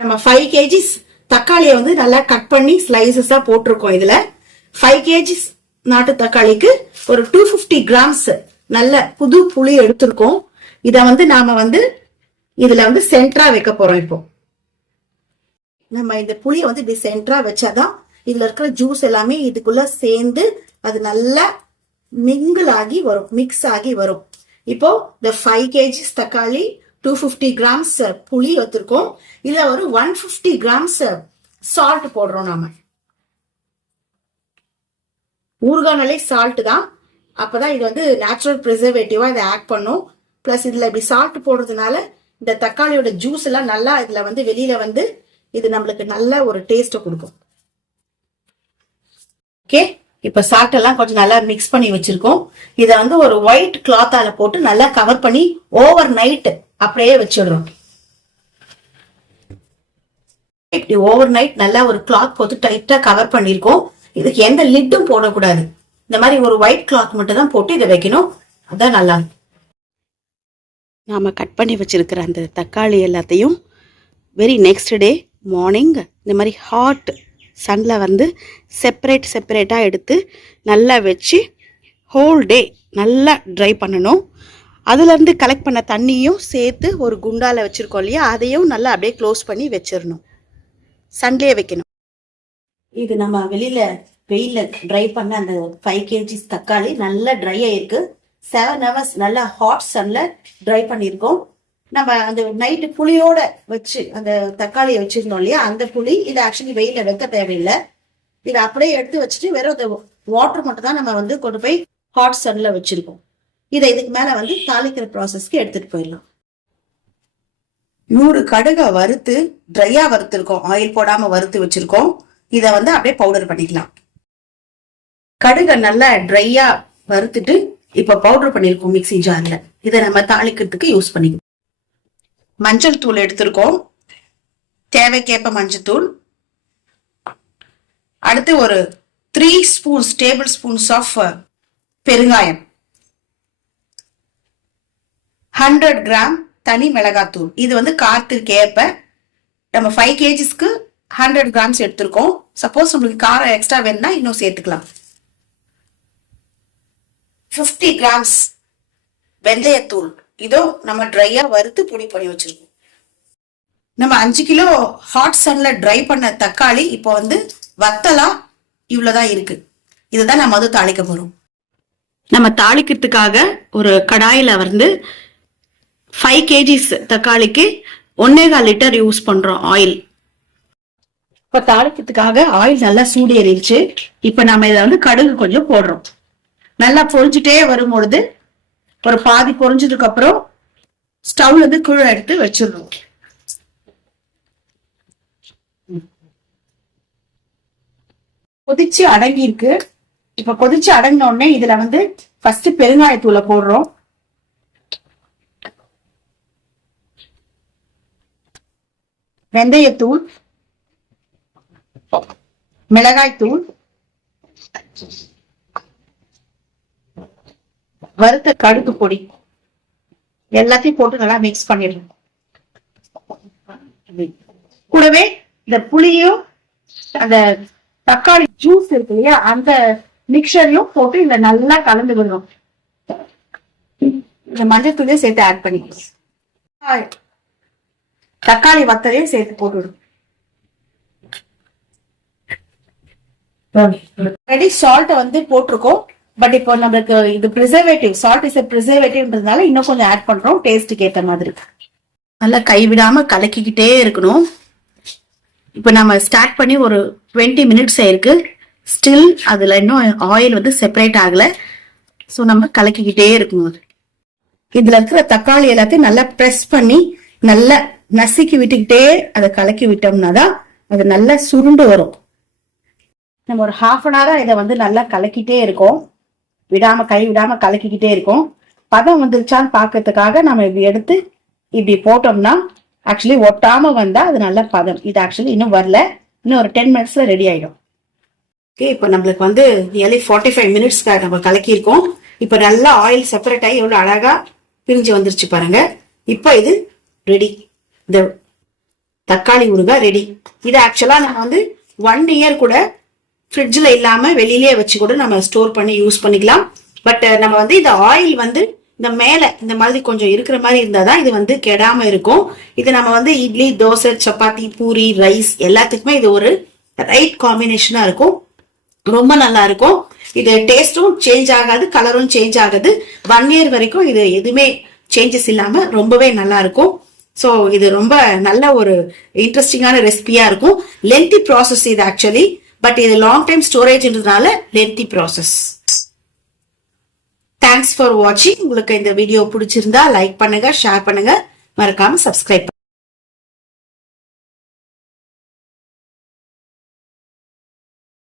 நம்ம 5 kgs தக்காளியை வந்து நல்லா கட் பண்ணி ஸ்லைசஸா போட்டிருக்கோம். இதுல 5 kgs நாட்டு தக்காளிக்கு ஒரு 250 கிராம்ஸ் நல்ல புது புளி எடுத்திருக்கோம். இத வந்து நாம வந்து இதுல வந்து சென்டரா வைக்க போறோம். இப்போ நம்ம இந்த புளியை வந்து இப்படி சென்டரா வச்சாதான் இதுல இருக்கிற ஜூஸ் எல்லாமே இதுக்குள்ள சேர்ந்து அது நல்லா மிங்கிள் ஆகி வரும், மிக்ஸ் ஆகி வரும். இப்போ இந்த 5 kgs தக்காளி 250 கிராம்ஸ் புளி வச்சிருக்கோம். இதுல ஒரு 150 கிராம்ஸ் சால்ட் போடுறோம். நாம ஊறுகானாலே சால்ட் தான், அப்பதான் இது வந்து நேச்சுரல் ப்ரிசர்வேட்டிவா இதை ஆட் பண்ணும். பிளஸ் இதுல இப்படி சால்ட் போடுறதுனால இந்த தக்காளியோட ஜூஸ் எல்லாம் நல்லா இதுல வந்து வெளியில வந்து இது நம்மளுக்கு நல்ல ஒரு டேஸ்ட் கொடுக்கும். ஓகே, இப்ப சால்ட் எல்லாம் கொஞ்சம் நல்லா மிக்ஸ் பண்ணி வச்சிருக்கோம். இத வந்து ஒரு ஒயிட் கிளாத்தால போட்டு நல்லா கவர் பண்ணி ஓவர் நைட் அப்படியே வச்சிடுறோம். இப்படி ஓவர் நைட் நல்லா ஒரு கிளாத் போட்டு டைட்டா கவர் பண்ணிருக்கோம். இதுக்கு எந்த லிட்டும் போடக்கூடாது. இந்த மாதிரி ஒரு ஒயிட் கிளாத் மட்டும் தான் போட்டு இதை வைக்கணும். அதான் நல்லா. நாம கட் பண்ணி வச்சிருக்கிற அந்த தக்காளி எல்லாத்தையும் வெரி நெக்ஸ்ட் டே மார்னிங் இந்த மாதிரி ஹாட் சன்ல வந்து செப்பரேட்டாக எடுத்து நல்லா வச்சு ஹோல் டே நல்லா ட்ரை பண்ணணும். அதுலேருந்து கலெக்ட் பண்ண தண்ணியும் சேர்த்து ஒரு குண்டால வச்சுருக்கோம் இல்லையா, அதையும் நல்லா அப்படியே க்ளோஸ் பண்ணி வச்சிடணும். சன்லேயே வைக்கணும். இது நம்ம வெளியில வெயில ட்ரை பண்ண அந்த 5 kgs தக்காளி நல்லா ட்ரை ஆயிருக்கு. 7 hours நல்லா ஹாட் சன்ல ட்ரை பண்ணியிருக்கோம். நம்ம அந்த நைட்டு புளியோட வச்சு அந்த தக்காளியை வச்சிருந்தோம் இல்லையா, அந்த புளி இது ஆக்சுவலி வெயில வைக்க தேவையில்லை. இதை அப்படியே எடுத்து வச்சுட்டு வெறும் அந்த வாட்டர் மட்டும் தான் நம்ம வந்து கொண்டு போய் ஹாட் சன்ல வச்சிருக்கோம். இதை இதுக்கு மேல வந்து தாளிக்கிற ப்ராசஸ்க்கு எடுத்துட்டு போயிடலாம். 100 கடுகை வறுத்து ட்ரையா வறுத்துருக்கோம், ஆயில் போடாம வறுத்து வச்சிருக்கோம். இதை வந்து அப்படியே பவுடர் பண்ணிக்கலாம். கடுகை நல்லா ட்ரையா வறுத்துட்டு இப்ப பவுடர் பண்ணிருக்கோம் மிக்ஸி ஜார்ல. இதை நம்ம தாளிக்கிறதுக்கு யூஸ் பண்ணிக்கலாம். மஞ்சள் தூள் எடுத்திருக்கோம், தேவைக்கேற்ப மஞ்சள் தூள். அடுத்து ஒரு 3 டேபிள் ஸ்பூன்ஸ் ஆஃப் பெருங்காயம், 100 கிராம் தனி மிளகாத்தூள். இது வந்து காரத்திற்கு ஏற்ப நம்ம 5 kgsக்கு 100 கிராம்ஸ் எடுத்திருக்கோம். சப்போஸ் உங்களுக்கு காரம் எக்ஸ்ட்ரா வேணும்னா இன்னும் சேர்த்துக்கலாம். 50 கிராம்ஸ் வெந்தயத்தூள். இதோ நம்ம ட்ரையா வறுத்து பொடி பண்ணி வச்சிருக்கோம். நம்ம 5 கிலோ ஹாட் சன்ல ட்ரை பண்ண தக்காளி இப்போ வந்து வத்தலா இவ்வளவுதான் இருக்கு. இதுதான் நம்ம வந்து தாளிக்க போறோம். நம்ம தாளிக்கிறதுக்காக ஒரு கடாயில வந்து 5 kgs தக்காளிக்கு 1.25 லிட்டர் யூஸ் பண்றோம் ஆயில். இப்ப தாளிக்கிறதுக்காக ஆயில் நல்லா சூடேறிடுச்சு. இப்ப நம்ம இதை வந்து கடுகு கொஞ்சம் போடுறோம். நல்லா பொரிஞ்சுட்டே வரும்பொழுது ஒரு பாதி பொரிஞ்சதுக்கு அப்புறம் ஸ்டவ்ல இருந்து கீழே எடுத்து வச்சிடணும். கொதிச்சு அடங்கி இருக்கு. இப்ப கொதிச்சு அடங்கின உடனே இதுல வந்து ஃபர்ஸ்ட் பெருங்காயத்தூளை போடுறோம். வெந்தயத்தூள், மிளகாய்த்தூள், வறுத்த கடுகு பொடி எல்லாத்தையும் போட்டு நல்லா மிக்ஸ் பண்ணிடணும். கூடவே இந்த புளியும் அந்த தக்காளி ஜூஸ் இருக்கு இல்லையா, அந்த மிக்சரையும் போட்டு இதுல நல்லா கலந்து விடணும். இந்த மஞ்சள் தூளையும் சேர்த்து ஆட் பண்ணிக்கணும். தக்காளி வத்தலையும் சேர்த்து போட்டுவிடும். ஆல்ரெடி சால்ட் வந்து போட்டிருக்கோம். பட் இப்போ நம்மளுக்கு இது ப்ரிசர்வேட்டிவ், சால்ட் இஸ் ப்ரிசர்வேட்டிவ்ன்றதுனால இன்னும் கொஞ்சம் ஆட் பண்றோம் டேஸ்ட்டுக்கு ஏற்ற மாதிரி. நல்லா கைவிடாம கலக்கிக்கிட்டே இருக்கணும். இப்போ நம்ம ஸ்டார்ட் பண்ணி ஒரு 20 மினிட்ஸ் ஆயிருக்கு. ஸ்டில் அதுல இன்னும் ஆயில் வந்து செப்பரேட் ஆகல. ஸோ நம்ம கலக்கிக்கிட்டே இருக்கணும். இதுல இருக்கிற தக்காளி எல்லாத்தையும் நல்லா ப்ரெஸ் பண்ணி நல்லா நசுக்கி விட்டுக்கிட்டே அதை கலக்கி விட்டோம்னா தான் அது நல்லா சுருண்டு வரும். நம்ம ஒரு 1/2 an hour இதை வந்து நல்லா கலக்கிட்டே இருக்கோம். கை விடாம கலக்கிக்கிட்டே இருக்கும். பதம் வந்துருச்சான்னு பாக்கிறதுக்காக நம்ம இப்படி எடுத்து இப்படி போட்டோம்னா ஆக்சுவலி ஒட்டாம வந்தா அது நல்ல பதம். இது ஆக்சுவலி இன்னும் வரல, இன்னும் ஒரு 10 மினிட்ஸ்ல ரெடி ஆயிடும். ஓகே, இப்போ நம்மளுக்கு வந்து நியர்லி 45 மினிட்ஸ்க்கு நம்ம கலக்கியிருக்கோம். இப்போ நல்லா ஆயில் செப்பரேட் ஆகி எவ்வளவு அழகா பிரிஞ்சு வந்துருச்சு பாருங்க. இப்போ இது ரெடி. தக்காளி ஊறுகாய் ரெடி. இது ஆக்சுவலா நம்ம வந்து 1 year கூட ஃப்ரிட்ஜில் இல்லாம வெளியிலேயே வச்சு கூட நம்ம ஸ்டோர் பண்ணி யூஸ் பண்ணிக்கலாம். பட் நம்ம வந்து இந்த ஆயில் வந்து இந்த மேல இந்த மாதிரி கொஞ்சம் இருக்கிற மாதிரி இருந்தாதான் இது வந்து கெடாம இருக்கும். இது நம்ம வந்து இட்லி, தோசை, சப்பாத்தி, பூரி, ரைஸ் எல்லாத்துக்குமே இது ஒரு ரைட் காம்பினேஷனா இருக்கும். ரொம்ப நல்லா இருக்கும். இது டேஸ்டும் சேஞ்ச் ஆகாது, கலரும் சேஞ்ச் ஆகாது. 1 year வரைக்கும் இது எதுவுமே சேஞ்சஸ் இல்லாம ரொம்பவே நல்லா இருக்கும். ஸோ இது ரொம்ப நல்ல ஒரு இன்ட்ரெஸ்டிங்கான ரெசிபியா இருக்கும். லென்த்தி ப்ராசஸ் இது ஆக்சுவலி, பட் இது லாங் டைம் ஸ்டோரேஜ்ன்றதுனால லென்த்தி ப்ராசஸ். தேங்க்ஸ் ஃபார் வாட்சிங். உங்களுக்கு இந்த வீடியோ பிடிச்சிருந்தா லைக் பண்ணுங்க, ஷேர் பண்ணுங்க, மறக்காம சப்ஸ்கிரைப்